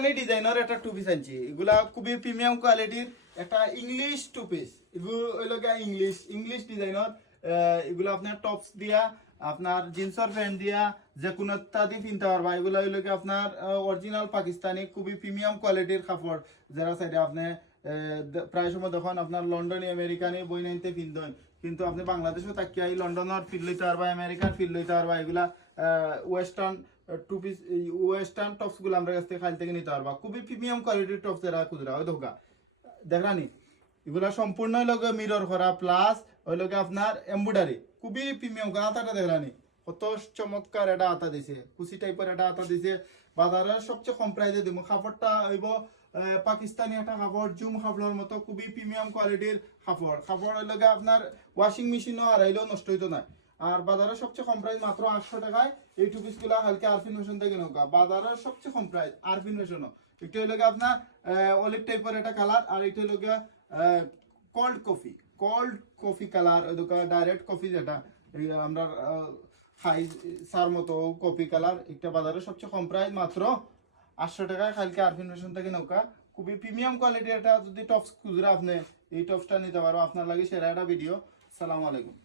পাকিস্তানি ডিজাইনের একটা two piece আনছি, এগুলা খুবই প্রিমিয়াম কোয়ালিটির একটা ইংলিশ টু পিস। এগুলো হইল ইংলিশ ইংলিশ ডিজাইনের। এগুলো আপনার টপস দিয়া, আপনার জিন্সের প্যান্ট দিয়া যে কোনো ইত্যাদি কিনতে পারবা। এগুলো হইল আপনার অরিজিনাল পাকিস্তানি খুবই প্রিমিয়াম কোয়ালিটির কাপড়। যারা সাইডে আপনি প্রায় সময় দেখুন আপনার লন্ডনে আমেরিকানি বই নাইতে কিনতেন, কিন্তু আপনি বাংলাদেশও তাকিয়ে এই লন্ডনের ফিল লইতে পারবা, আমেরিকার ফিল লইতে পারবা। এগুলা western two piece western tops গুলো আমরা কাছ থেকে খাইল থেকে নিতে পারবা। খুবই প্রিমিয়াম কোয়ালিটির টপস যারা খুচরা ওই ধোকা দেখানি। এগুলা সম্পূর্ণ লগে মিরর করা, প্লাস ওই লগে আপনার এমব্রয়ডারি, খুবই প্রিমিয়াম। আতাটা দেখানি কত চমৎকার একটা আতা দিছে, কুচি টাইপের একটা আতা দিছে। বাজারের সবচেয়ে কম প্রাইসে দিব। কাপড়টা হইব পাকিস্তানি একটা কাপড়, জুম কাপড়ের মতো খুবই প্রিমিয়াম কোয়ালিটির কাপড়। কাপড়ের লগে আপনার ওয়াশিং মেশিনও হারাইলেও নষ্ট হইতো না। আর বাজারের সবচেয়ে কম প্রাইস মাত্র 800 টাকায় এই টু পিস গুলা হালকা আরফিন ফ্যাশন থেকে নৌকা। বাজারের সবচেয়ে কম প্রাইস আরফিন ফ্যাশনও। এটা হইল আপনার অলিভ টাইপের একটা কালার, আর এটা হইল কোল্ড কফি কালার। ওই ডাইরেক্ট কফি যেটা আমরা খাই সার মতো কফি কালার। একটা বাজারের সবচেয়ে কম প্রাইস মাত্র 800 টাকায় কালকে আরফিন ফ্যাশন থেকে নৌকা। খুবই প্রিমিয়াম কোয়ালিটির একটা যদি টপস খুচরা আপনি এই টপসটা নিতে পারো, আপনার লাগে সেরা একটা ভিডিও। সালাম আলাইকুম।